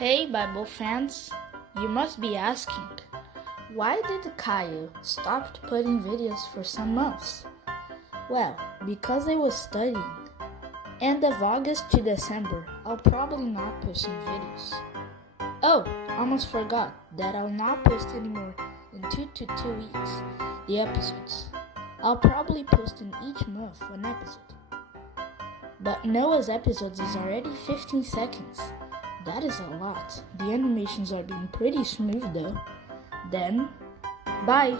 Hey Bible fans, you must be asking, why did Kyle stop putting videos for some months? Well, because I was studying. End of August to December, I'll probably not post some videos. Oh, almost forgot that I'll not post anymore in 2 to 2 weeks, the episodes. I'll probably post in each month one episode. But Noah's episodes is already 15 seconds. That is a lot. The animations are being pretty smooth though. Then, bye!